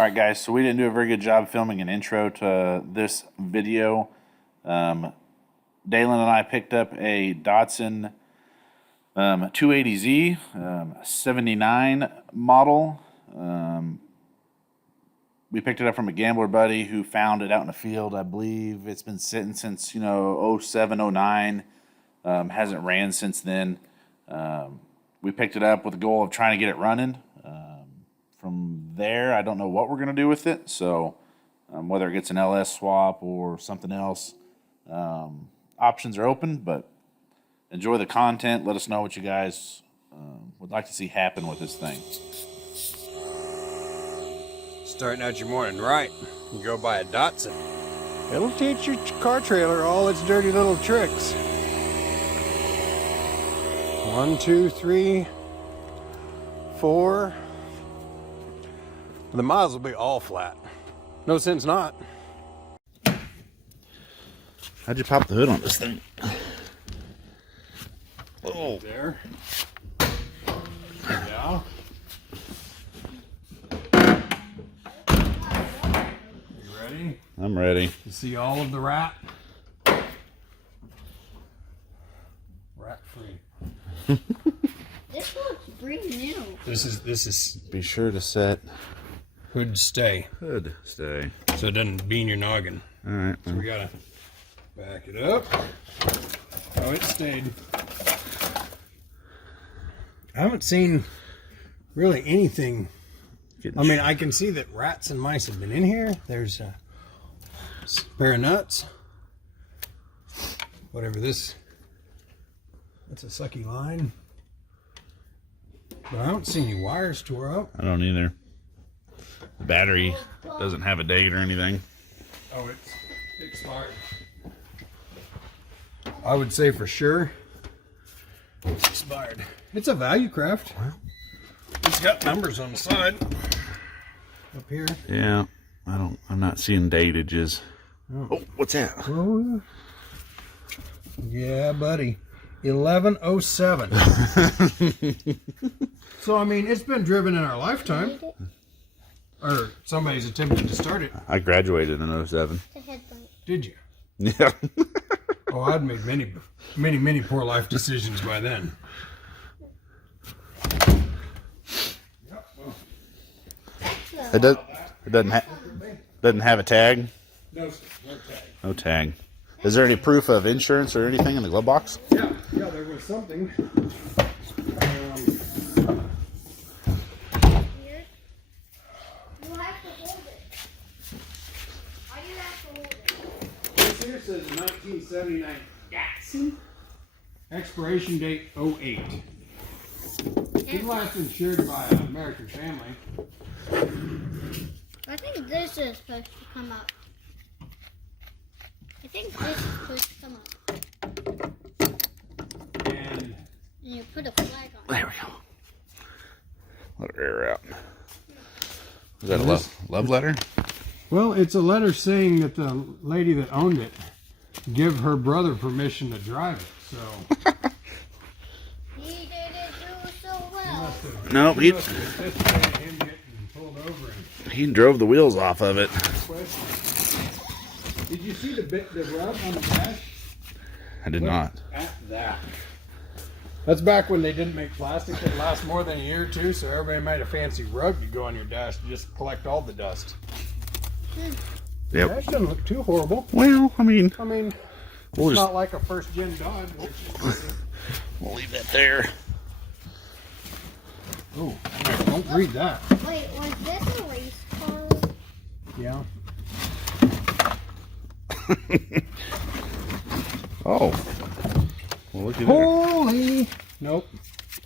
Alright guys, so we didn't do a very good job filming an intro to this video. Dalen and I picked up a Datsun 280Z 79 model. We picked it up from a gambler buddy who found it out in the field. I believe it's been sitting since, 07, 09. Hasn't ran since then. We picked it up with the goal of trying to get it running. From there, I don't know what we're going to do with it. So whether it gets an LS swap or something else, options are open. But enjoy the content. Let us know what you guys would like to see happen with this thing. Starting out your morning right, you go buy a Datsun. It'll teach your car trailer all its dirty little tricks. 1, 2, 3, 4. The miles will be all flat. No sense not. How'd you pop the hood on this thing? Oh, There. Yeah. You ready? I'm ready. You see all of the rat? Rat free. This looks pretty new. This is Be sure to set hood stay, hood stay. so it doesn't bean your noggin. All right. So we gotta back it up. Oh, it stayed. I haven't seen really anything. I mean, I can see that rats and mice have been in here. There's a pair of nuts. Whatever this. That's a sucky line. But I don't see any wires tore up. I don't either. The battery doesn't have a date or anything. Oh, it's expired. I would say for sure it's expired. It's a value craft. It's got numbers on the side. Up here. Yeah, I'm not seeing datages. Oh, what's that? Oh, yeah, buddy. 1107. So, I mean, it's been driven in our lifetime. Or somebody's attempted to start it. I graduated in 07. The headlight. Did you? Yeah. Oh, I'd made many poor life decisions by then. Yep, well, It doesn't have a tag. no tag. No tag. Is there any proof of insurance or anything in the glove box? Yeah, there was something. Here. You have to hold it. Why do you have to hold it? This here says 1979 Datsun. Expiration date 08. It last insured by an American family. I think this is supposed to come up. I think this is supposed to come up. And You put a flag on it. There we go. Let her air out. Is that a love letter? well, it's a letter saying that the lady that owned it give her brother permission to drive it. So He didn't do so well. Nope, he anticipated him getting pulled over and he drove the wheels off of it. questioned. Did you see the rub on the dash? I did not. At that. That's back when they didn't make plastic that lasts more than a year or two, so everybody made a fancy rug to go on your dash to just collect all the dust. Yep. That doesn't look too horrible. Well, I mean, It's not like a first gen Dodge. we'll leave that there. Oh, don't read that. Wait, was this a race car? Yeah. Oh. Well, look at that. Holy. Nope.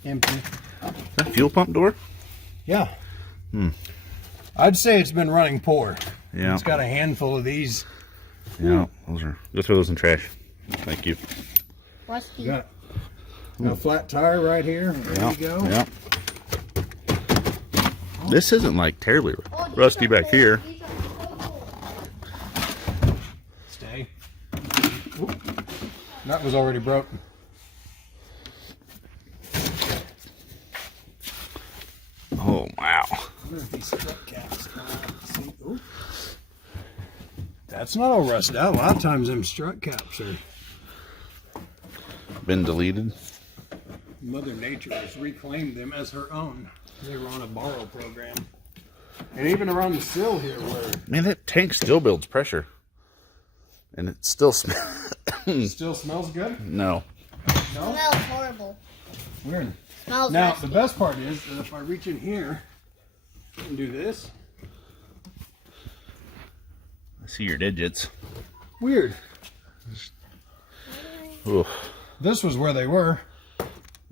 Empty. That fuel pump door? Yeah. I'd say it's been running poor. Yeah. It's got a handful of these. Yeah. Those are. Go throw those in trash. Thank you. Rusty. You got a flat tire right here. There you go. Yeah. This isn't like terribly rusty back here. These are so cool. Stay. Oop. That was already broken. Oh, wow. Where are these strut caps? That's not all rusted out. A lot of times them strut caps are... Been deleted. Mother Nature has reclaimed them as her own. They were on a borrow program. And even around the sill here where... Man, that tank still builds pressure. And it still smells... Still smells good? No. No? Smells horrible. Weird. Smells Now, nasty. the best part is that if I reach in here and do this... I see your digits. Weird. Oof. This was where they were.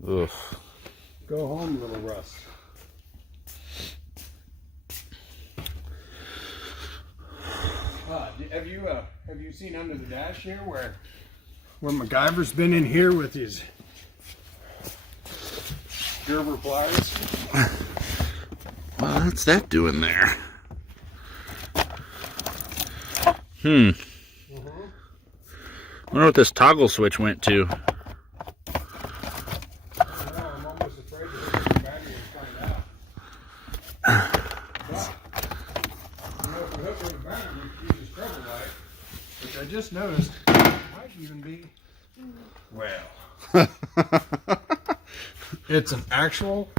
Oof. Go home, little Russ. Have you seen under the dash here where MacGyver's been in here with his Gerber pliers? Well, what's that doing there? I wonder what this toggle switch went to. I'm almost afraid to hit the battery and find out. But, if we hook the battery, we can use this trouble light, which I just noticed might even be, well, it's an actual,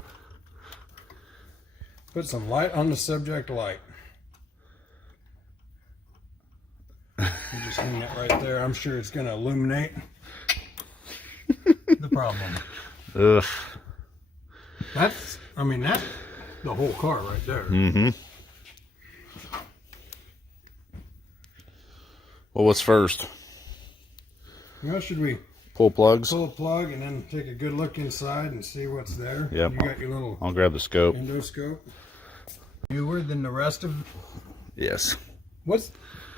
put some light on the subject light. You just hang that right there. I'm sure it's going to illuminate the problem. Ugh. That's the whole car right there. Mm-hmm. Well, what's first? Now, should we Pull plugs? pull a plug and then take a good look inside and see what's there? Yep. You got your little I'll grab the scope. endoscope. Newer than the rest of... Yes.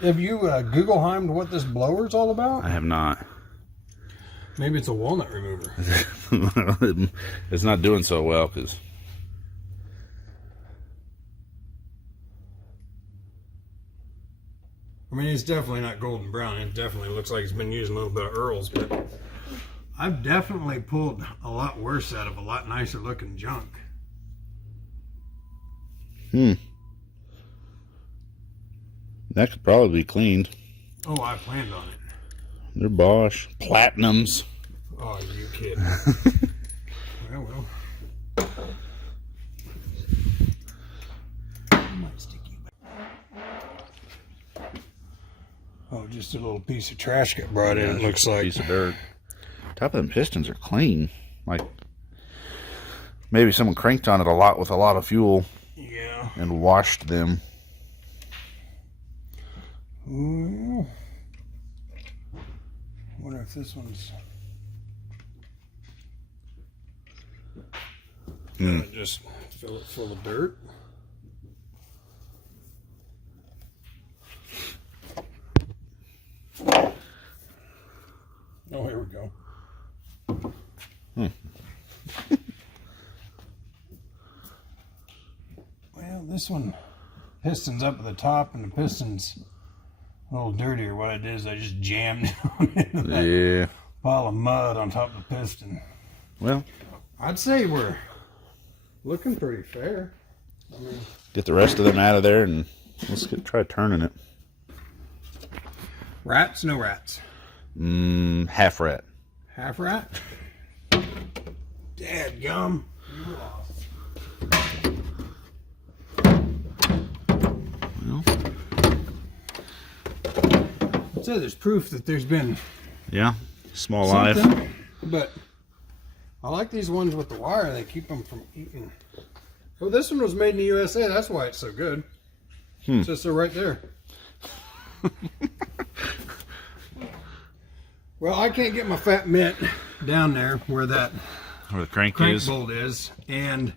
Have you Google-heimed what this blower's all about? I have not. Maybe it's a walnut remover. It's not doing so well because... I mean, it's definitely not golden brown. It definitely looks like it's been using a little bit of Earl's, but I've definitely pulled a lot worse out of a lot nicer looking junk. That could probably be cleaned. Oh, I planned on it. They're Bosch. Platinums. Oh, you kidding? Well. Might stick you back. Oh, just a little piece of trash got brought in, it looks like. Piece of dirt. Top of them pistons are clean. Like, maybe someone cranked on it a lot with a lot of fuel Yeah. and washed them. Ooh. Wonder if this one's... Just fill it full of dirt. Oh, here we go. Well, this one, piston's up at the top, and the piston's a little dirtier. What I did is I just jammed it into that pile of mud on top of the piston. Well, I'd say we're looking pretty fair. I mean, get the rest of them out of there and let's try turning it. Rats, no rats. Half rat. Half rat? Dadgum. You were lost. Well, I'd say there's proof that there's been yeah, small life. something, but I like these ones with the wire. They keep them from eating. Oh, this one was made in the USA. That's why it's so good. It's just right there. Well, I can't get my fat mitt down there where that Where the crank crank is. bolt is, and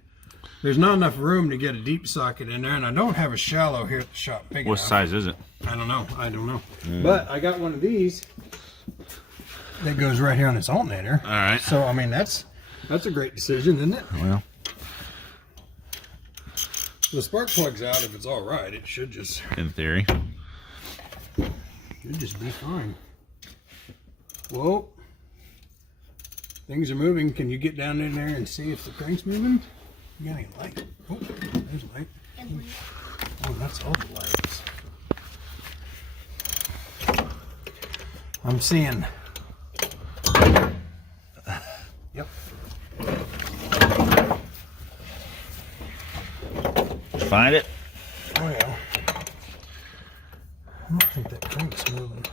there's not enough room to get a deep socket in there, and I don't have a shallow here at the shop big What enough. size is it? I don't know. But I got one of these that goes right here on this alternator. All right. So I mean that's a great decision, isn't it? Well, The spark plug's out. If it's all right, it should just in theory. be fine. Whoa. Things are moving. Can you get down in there and see if the crank's moving? You got any light? Oh, there's light. Oh, that's all the lights. I'm seeing. Yep. Find it? Oh yeah. I don't think that crank's moving.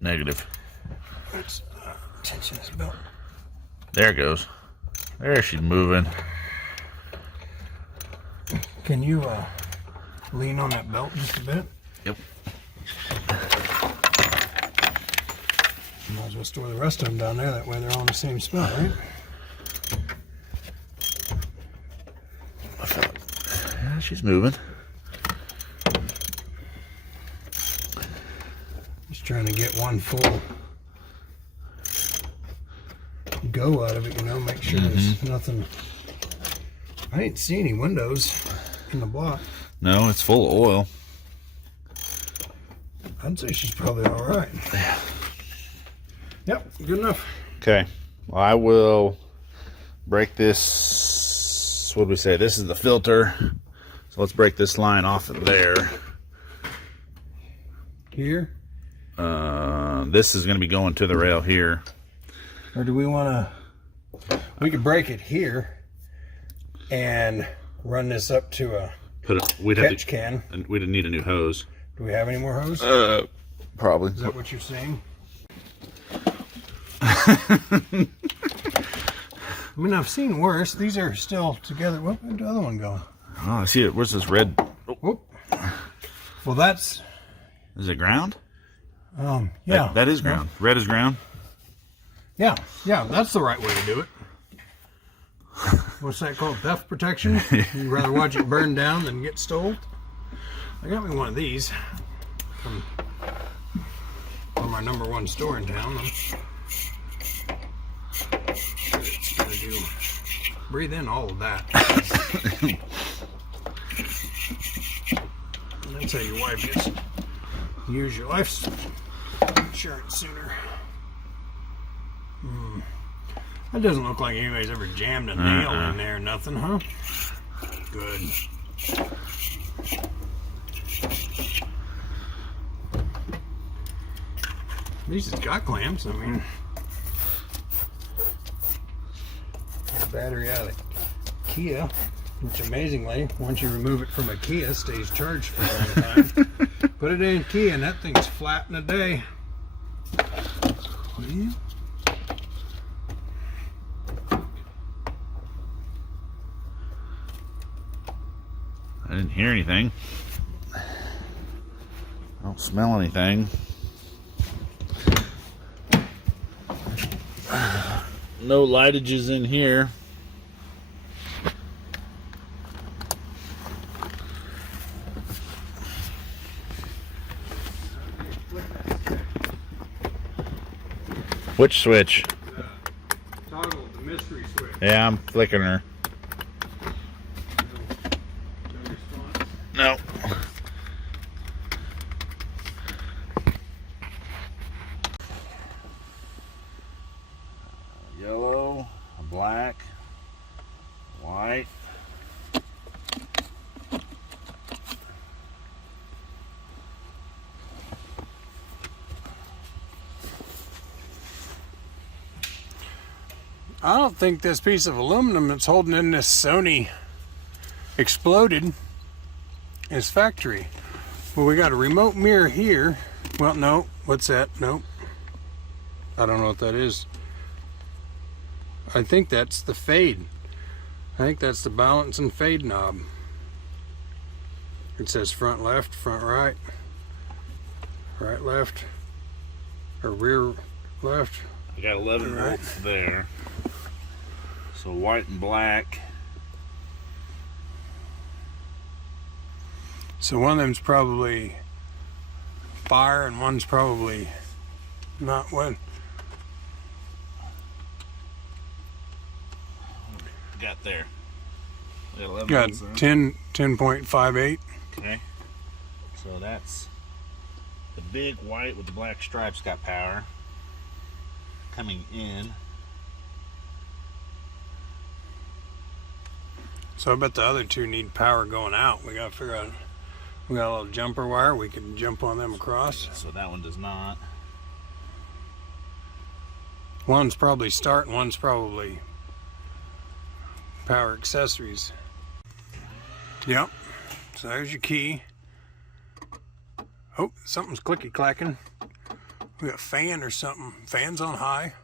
Negative. Let's tension this belt. There it goes. There she's moving. Can you lean on that belt just a bit? Yep. Might as well store the rest of them down there. That way they're all in the same spot, right? Yeah, she's moving. Just trying to get one full go out of it, you know, make sure there's nothing. I didn't see any windows in the block. No, it's full of oil. I'd say she's probably all right. Yeah. Yep, good enough. Okay. Well, I will break this. What did we say? This is the filter. So let's break this line off of there. Here? This is going to be going to the rail here. Or do we want to... We could break it here and run this up to a We'd catch can. And we'd need a new hose. Do we have any more hose? Probably. Is that what you're saying? I mean, I've seen worse. These are still together. Where'd the other one go? Oh, I see it. Where's this red? Oh. Whoop. Well, that's... Is it ground? Yeah. That is ground. Red is ground. Yeah, that's the right way to do it. What's that called? Theft protection? You'd rather watch it burn down than get stole? I got me one of these from my #1 store in town. It's gonna do. Breathe in all of that. And that's how your wife gets to use your life insurance sooner. That doesn't look like anybody's ever jammed a nail in there or nothing, huh? Good. At least it's got clamps, I mean. Got a battery out of the Kia, which amazingly, once you remove it from a Kia, stays charged for a long time. Put it in a Kia and that thing's flat in a day. Yeah. I didn't hear anything. I don't smell anything. No lightages in here. Which switch? Toggle the mystery switch. Yeah, I'm flicking her. No response. No. Yellow, black, white. I don't think this piece of aluminum that's holding in this Sony exploded in its factory. Well, we got a remote mirror here. Well, no. What's that? Nope. I don't know what that is. I think that's the fade. I think that's the balance and fade knob. It says front left, front right, right left, or rear left. I got 11 Right. volts there. So white and black. So one of them's probably fire and one's probably not. What? Got there. We got 11 Got volts there. 10.58. Okay. So that's the big white with the black stripes got power coming in. So I bet the other two need power going out. We gotta figure out. We got a little jumper wire. We can jump on them across. So that one does not. One's probably start and one's probably power accessories. Yep. So there's your key. Oh, something's clicky clacking. We got a fan or something. Fan's on high.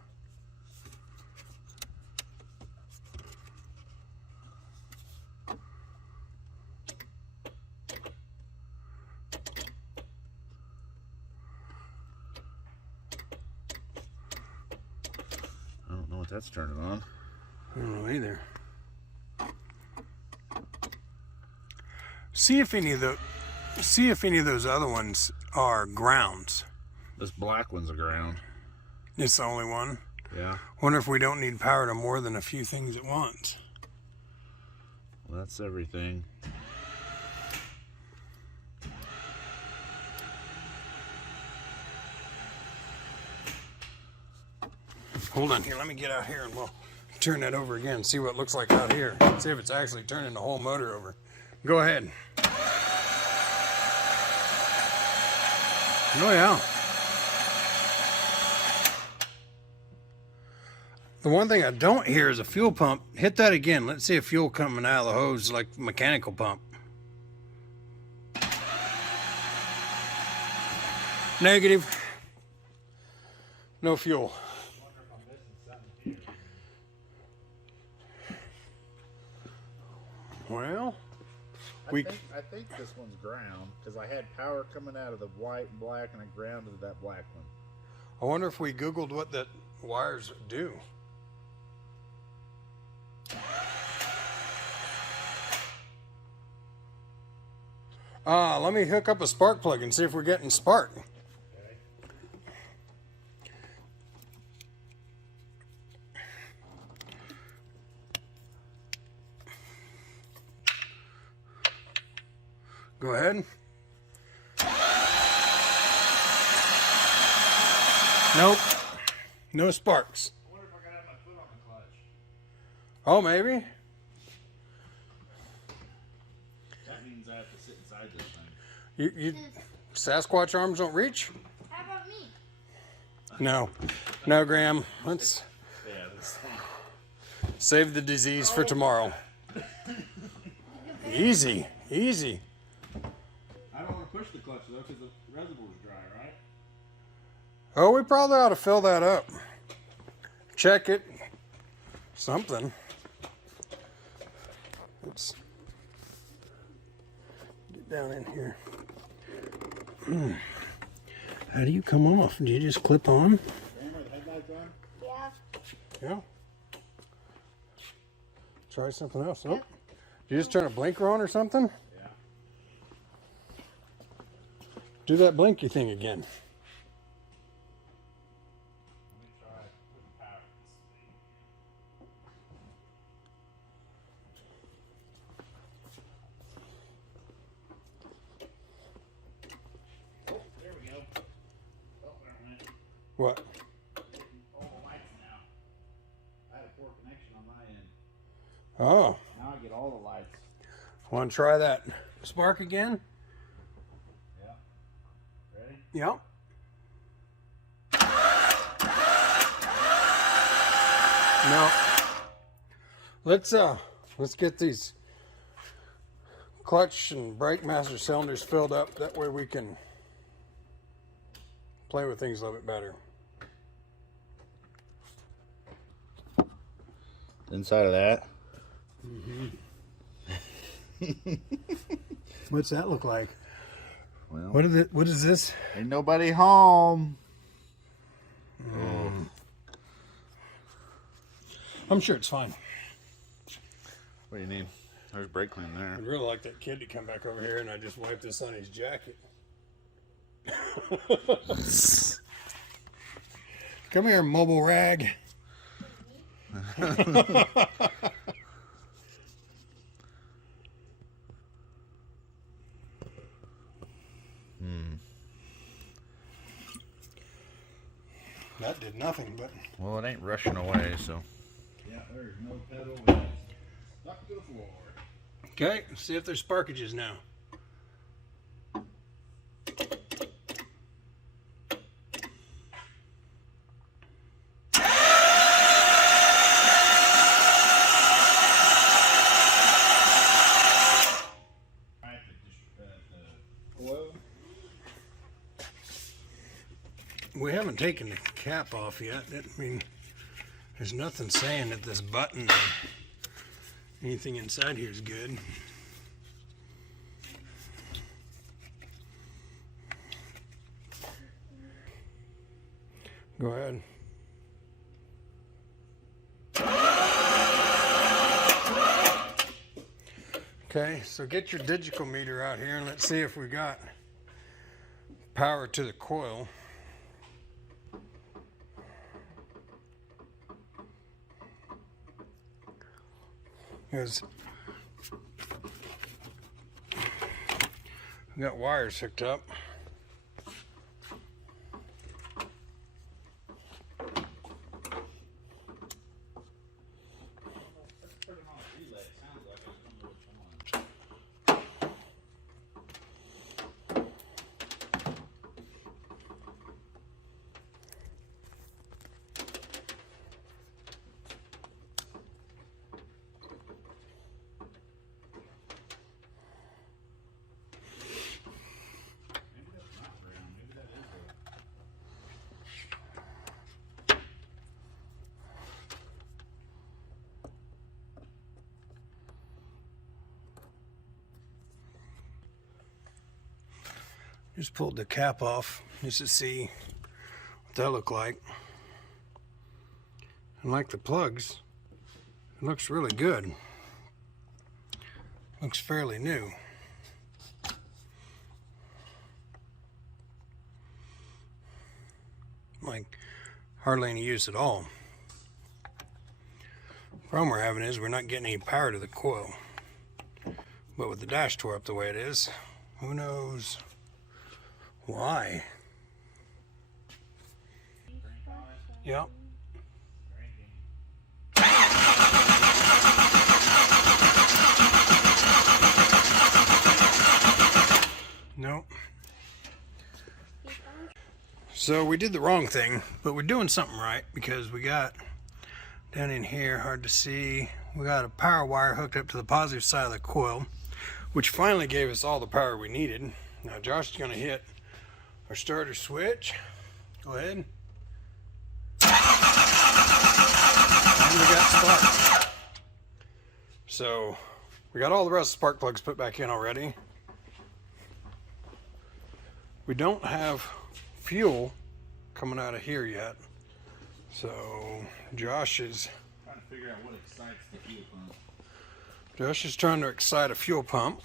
I don't know what that's turning on. I don't know either. See if any of those other ones are grounds. This black one's a ground. It's the only one. Yeah. Wonder if we don't need power to more than a few things at once. Well, that's everything. Hold on here, let me get out here and we'll turn that over again, see what it looks like out here. See if it's actually turning the whole motor over. Go ahead. Oh yeah. The one thing I don't hear is a fuel pump. Hit that again. Let's see if fuel coming out of the hose like mechanical pump. Negative. No fuel. Well, I think this one's ground because I had power coming out of the white and black, and I grounded that black one. I wonder if we Googled what that wires do. Let me hook up a spark plug and see if we're getting spark. Go ahead. Nope. No sparks. I wonder if I got my foot on the clutch. Oh, maybe. That means I have to sit inside this thing. You Sasquatch arms don't reach? How about me? No. No, Graham. Let's Yeah, this thing. save the disease for tomorrow. Easy. Easy. I don't want to push the clutch though because the reservoir's dry, right? Oh, we probably ought to fill that up. Check it. Something. Let's get down in here. How do you come off? Do you just clip on? Yeah. Yeah. Try something else. Nope. You just turn a blinker on or something? Yeah. Do that blinky thing again. Let me try putting power in this thing. Oh, there we go. Oh, there it went. What? All the lights now. I had a poor connection on my end. Oh. Now I get all the lights. Want to try that spark again? Yeah. Ready? Yep. No. Let's get these clutch and brake master cylinders filled up. That way we can play with things a little bit better. Inside of that. What's that look like? Well, What is this? ain't nobody home. Oh. I'm sure it's fine. What do you need? There's brake clean there. I'd really like that kid to come back over here and I just wipe this on his jacket. Come here, mobile rag. That did nothing, but Well, it ain't rushing away, so. Yeah, there's no pedal. It's stuck to the floor. okay. See if there's sparkages now. we haven't taken the cap off yet. I mean, there's nothing saying that this button or anything inside here is good. Go ahead. Okay, so get your digital meter out here and let's see if we got power to the coil. Because we got wires hooked up. Just pulled the cap off just to see what that looked like. And like the plugs, it looks really good. Looks fairly new. Like hardly any use at all. The problem we're having is we're not getting any power to the coil. But with the dash tore up the way it is, who knows why? Yep. Nope. So we did the wrong thing, but we're doing something right because we got down in here, hard to see, we got a power wire hooked up to the positive side of the coil, which finally gave us all the power we needed. Now Josh is going to hit our starter switch. Go ahead. And we got spark. So we got all the rest of the spark plugs put back in already. We don't have fuel coming out of here yet. So Josh is trying to figure out what excites the fuel pump. Josh is trying to excite a fuel pump.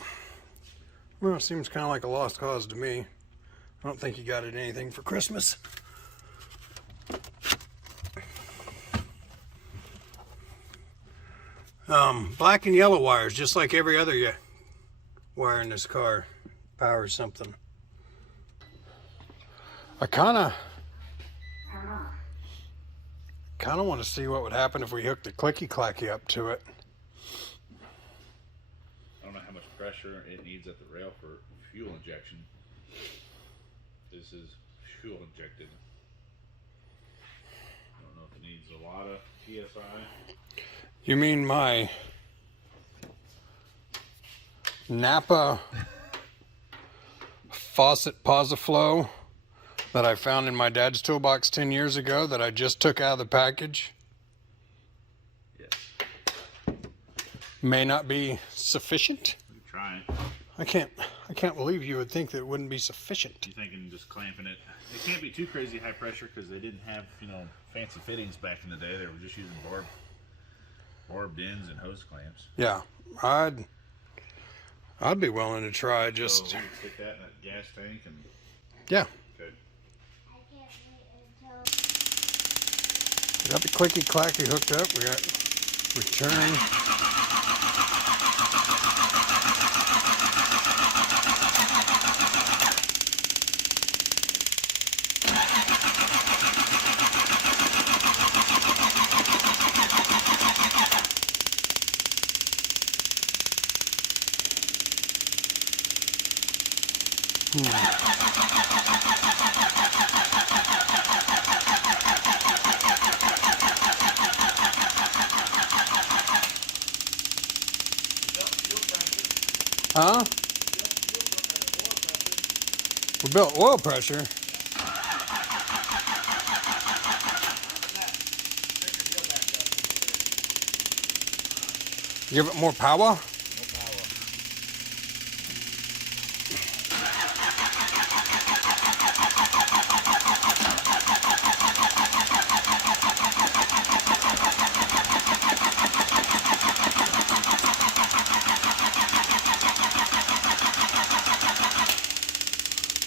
Well, it seems kind of like a lost cause to me. I don't think he got it anything for Christmas. Black and yellow wires, just like every other wire in this car, powers something. I kind of want to see what would happen if we hooked the clicky-clacky up to it. I don't know how much pressure it needs at the rail for fuel injection. This is fuel injected. I don't know if it needs a lot of PSI. You mean my Napa faucet Posiflow that I found in my dad's toolbox 10 years ago that I just took out of the package? Yes. May not be sufficient? I'm trying. I can't believe you would think that it wouldn't be sufficient. You thinking just clamping it? It can't be too crazy high pressure because they didn't have, fancy fittings back in the day. They were just using barbed ends and hose clamps. Yeah, I'd be willing to try just. So we can stick that in that gas tank and. Yeah. Okay. I can't wait until. We got the clicky clacky hooked up. We got return. Huh? We built oil pressure. Give it more power.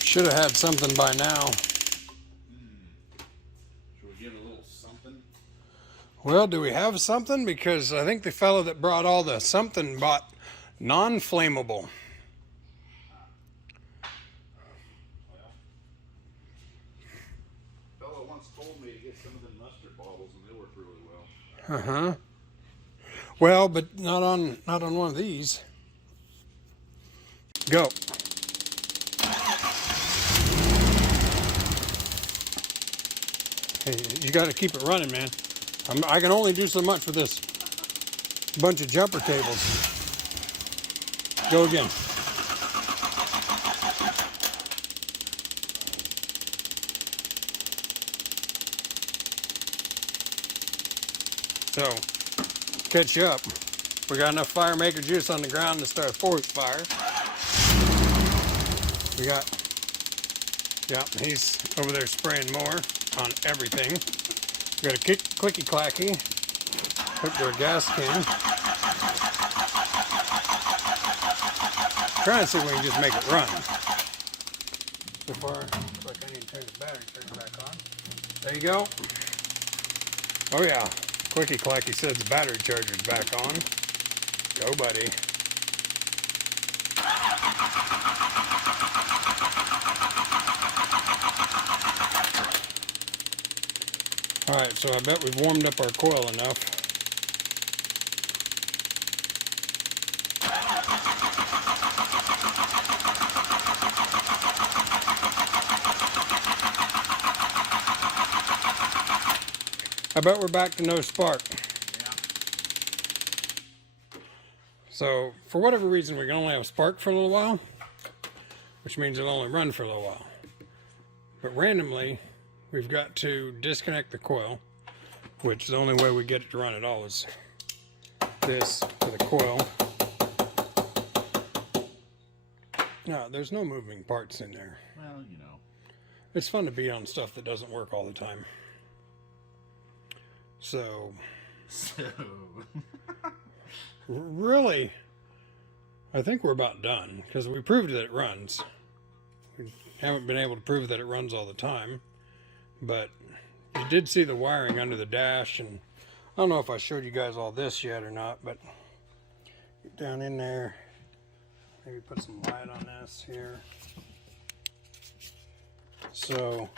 Should have had something by now. Should we give it a little something? Well, do we have something? Because I think the fellow that brought all the something bought non-flammable. Fellow once told me to get some of the mustard bottles and they work really well. Uh-huh. Well, but not on one of these. Go. Hey, you got to keep it running, man. I can only do so much with this bunch of jumper cables. Go again. So, catch you up. We got enough fire maker juice on the ground to start a forest fire. We got, yeah, he's over there spraying more on everything. We got a clicky clacky hooked to a gas can. Trying to see if we can just make it run. So far, looks like I need to turn the battery charger back on. There you go. Oh yeah, clicky clacky says the battery charger's back on. Go, buddy. Alright, so I bet we've warmed up our coil enough. I bet we're back to no spark. Yeah. So, for whatever reason, we can only have a spark for a little while, which means it'll only run for a little while. But randomly, we've got to disconnect the coil, which the only way we get it to run at all is this for the coil. No, there's no moving parts in there. Well, you know. It's fun to beat on stuff that doesn't work all the time. So, really, I think we're about done because we proved that it runs. We haven't been able to prove that it runs all the time, but you did see the wiring under the dash, and I don't know if I showed you guys all this yet or not, but get down in there, maybe put some light on this here. So,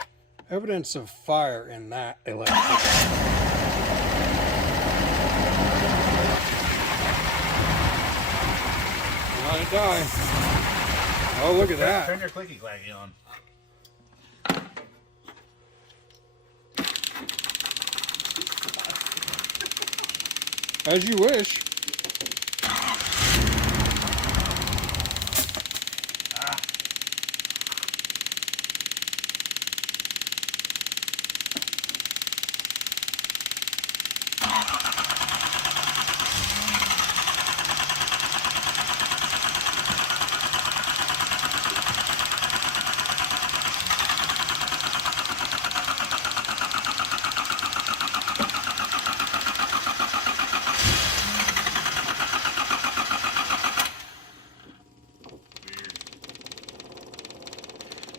evidence of fire in that electric. Let it die. Oh, look at that. Turn your clicky clacky on. As you wish.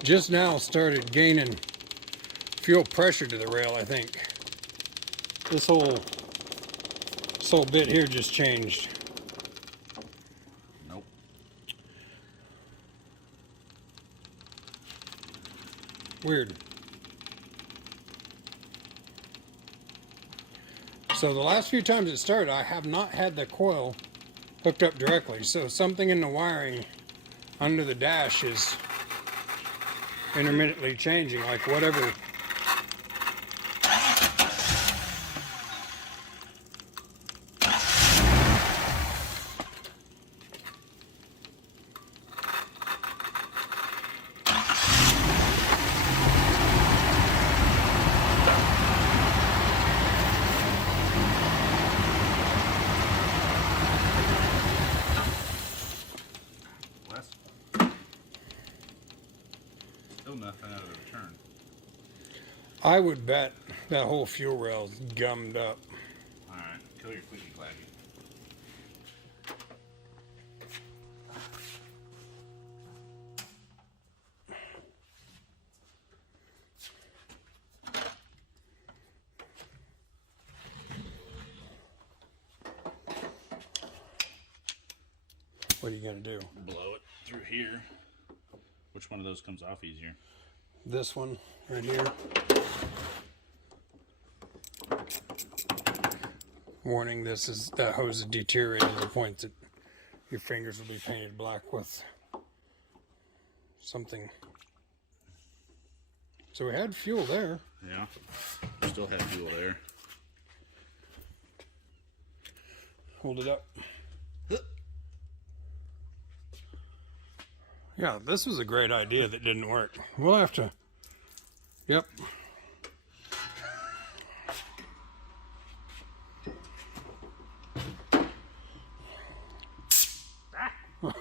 Just now started gaining fuel pressure to the rail, I think. This whole bit here just changed. Nope. Weird. So the last few times it started, I have not had the coil hooked up directly. So something in the wiring under the dash is intermittently changing, like whatever. Still nothing out of the return. I would bet that whole fuel rail's gummed up. Alright, kill your quickie clacky. What are you gonna do? Blow it through here. Which one of those comes off easier? This one right here. Warning, that hose is deteriorating to the point that your fingers will be painted black with something. So we had fuel there. Yeah. Still have fuel there. Hold it up. Yeah, this was a great idea that didn't work. We'll have to. Yep. Should have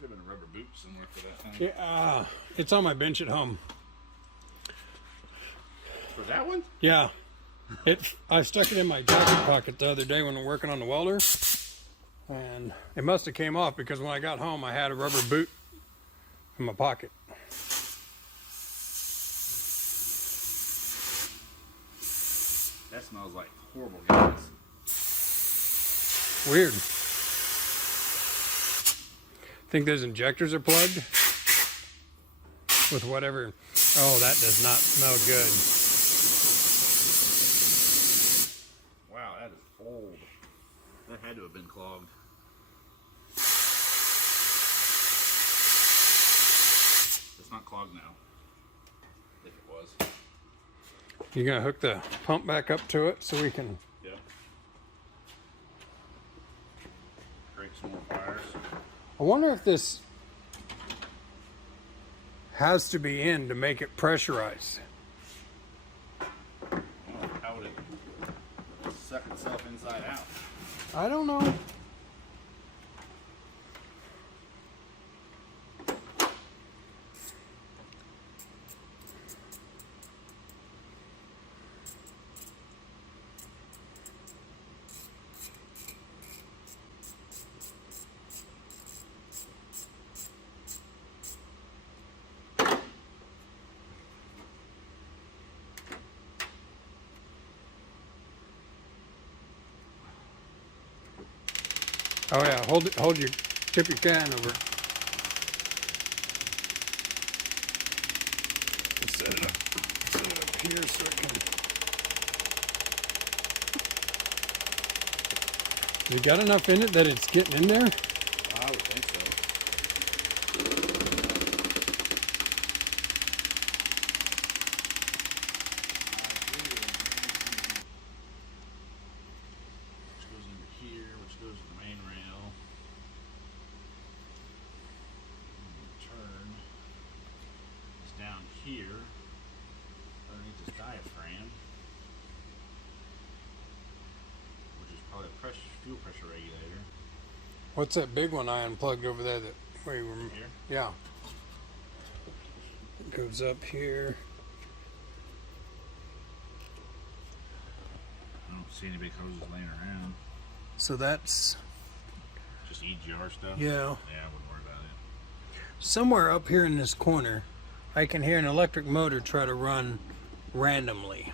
been a rubber boot somewhere for that thing. Yeah, it's on my bench at home. For that one? Yeah. I stuck it in my jacket pocket the other day when we were working on the welder. And it must have came off because when I got home I had a rubber boot in my pocket. That smells like horrible gas. Weird. Think those injectors are plugged? With whatever. Oh, that does not smell good. Wow, that is old. That had to have been clogged. It's not clogged now. If it was. You're gonna hook the pump back up to it so we can. Yep. Create some more fires. I wonder if this has to be in to make it pressurized. Oh, how would it suck itself inside out? I don't know. Oh yeah, hold your, tip your can over. Set it up here so it can. You got enough in it that it's getting in there? I would think so. Which goes into here, which goes to the main rail. Turn is down here underneath this diaphragm, which is probably a fuel pressure regulator. What's that big one I unplugged over there that where you were? Here? Yeah. It goes up here. I don't see any big hoses laying around. So that's Just EGR stuff? yeah. Yeah, I wouldn't worry about it. Somewhere up here in this corner, I can hear an electric motor try to run randomly.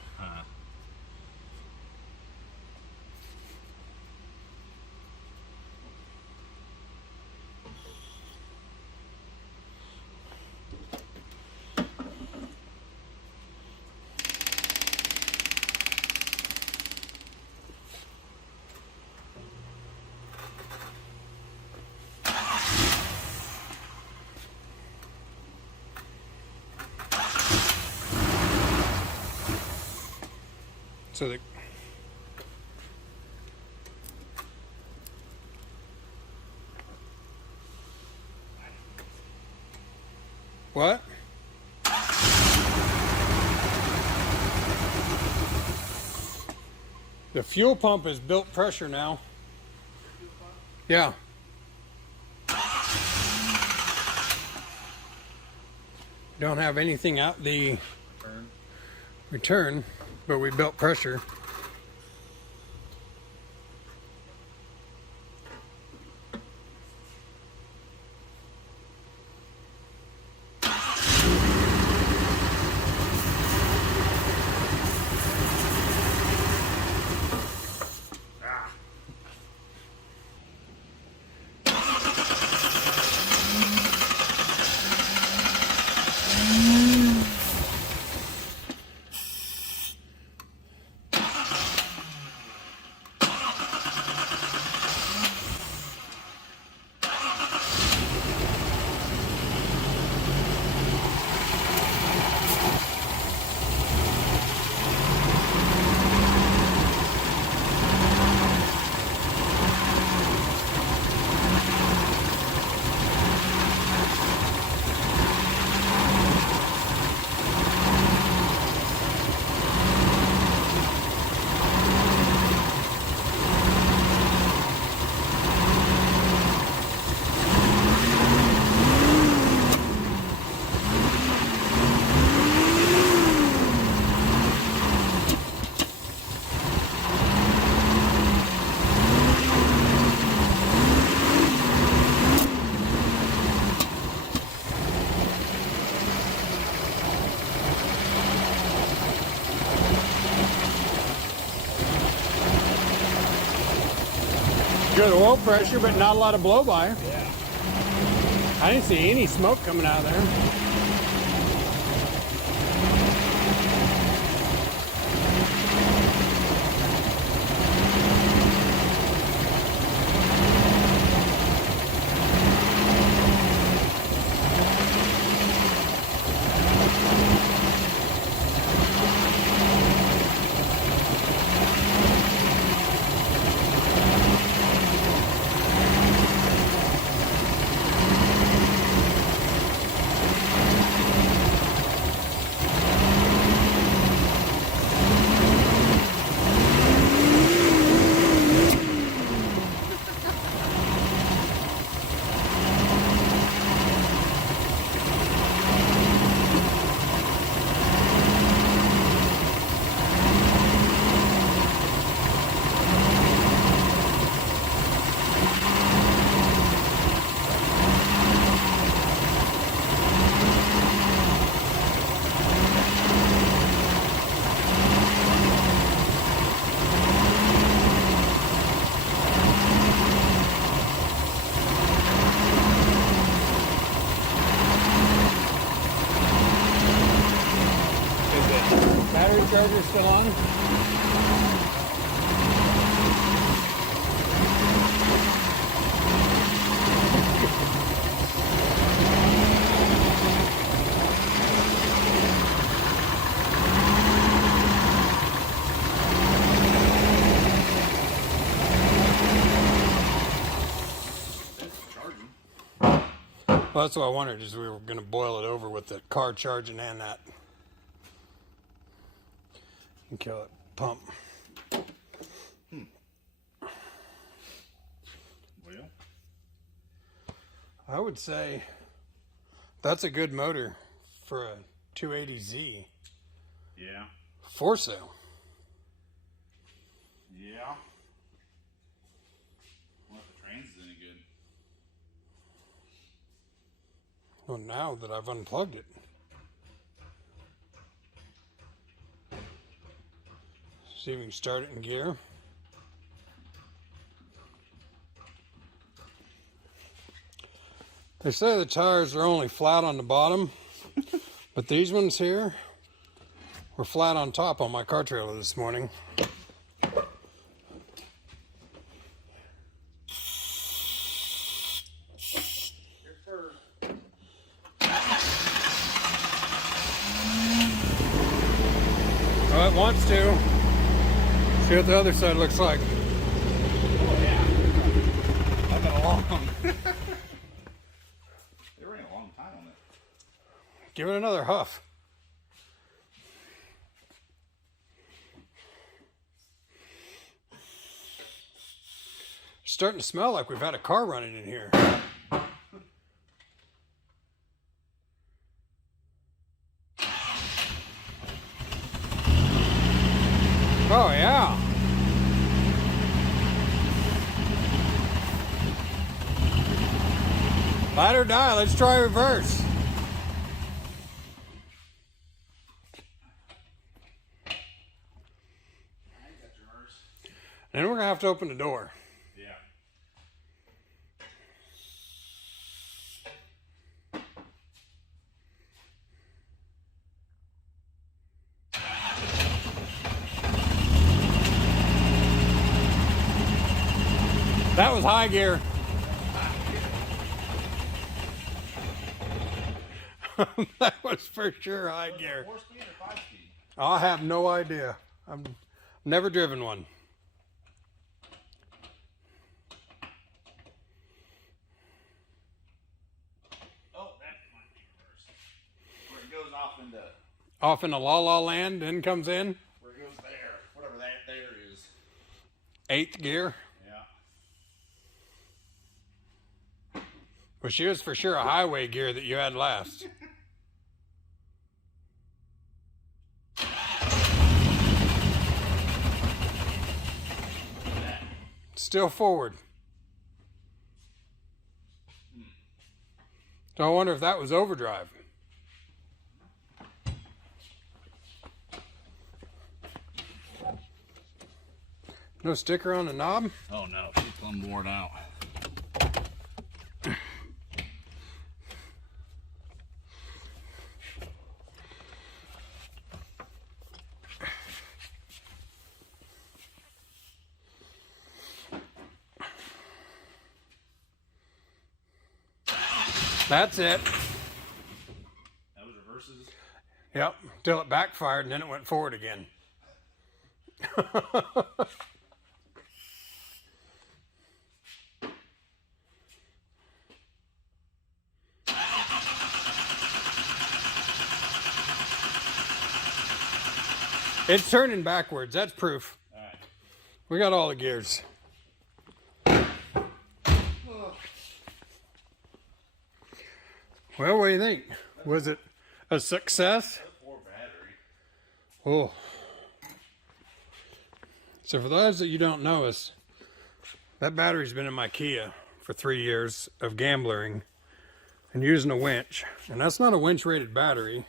So the what? The fuel pump is built pressure now. Yeah. don't have anything out the return, but we built pressure. Good oil pressure, but not a lot of blow by. Yeah. I didn't see any smoke coming out of there. Battery charger still on? Well, that's what I wondered, is we were going to boil it over with the car charging and that. And kill it. Pump. Well, I would say that's a good motor for a 280Z. yeah. For sale. Yeah. What if the train's any good? Well, now that I've unplugged it. See if we can start it in gear. They say the tires are only flat on the bottom, but these ones here were flat on top on my car trailer this morning. Well, it wants to. See what the other side looks like. Oh, yeah. I've been along. They ran a long time on it. Give it another huff. It's starting to smell like we've had a car running in here. Ride or die. Let's try reverse. And we're gonna have to open the door. Yeah. That was high gear. That was for sure high gear. 4-speed or 5-speed? I have no idea. I've never driven one. Oh, that might be reversed. Where it goes off into Off in the La La Land, then comes in. where it goes there, whatever that there is. 8th gear. Yeah. Well, she was for sure a highway gear that you had last. Still forward. So I wonder if that was overdrive. No sticker on the knob? Oh no, she's plumb worn out. That's it. That was reverses. Yep, till it backfired and then it went forward again. It's turning backwards. That's proof. All right. We got all the gears. Well, what do you think? Was it a success? Poor battery. Oh. So for those that you don't know us, that battery's been in my Kia for 3 years of gamblering and using a winch. And that's not a winch rated battery.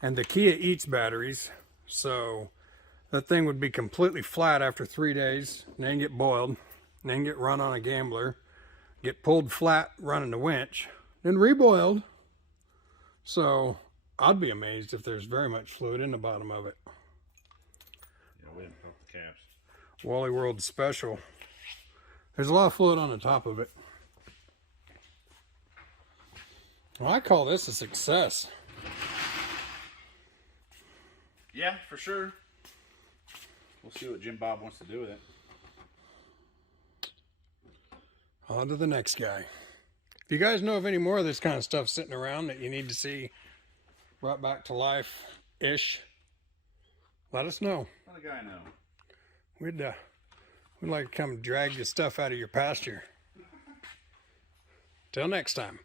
And the Kia eats batteries. So that thing would be completely flat after 3 days, and then get boiled, and then get run on a gambler, get pulled flat running the winch, then reboiled. So I'd be amazed if there's very much fluid in the bottom of it. Yeah, we haven't poked the caps. Wally World Special. There's a lot of fluid on the top of it. Well, I call this a success. Yeah, for sure. We'll see what Jim Bob wants to do with it. On to the next guy. If you guys know of any more of this kind of stuff sitting around that you need to see brought back to life-ish, let us know. Let a guy know. We'd like to come drag the stuff out of your pasture. Till next time.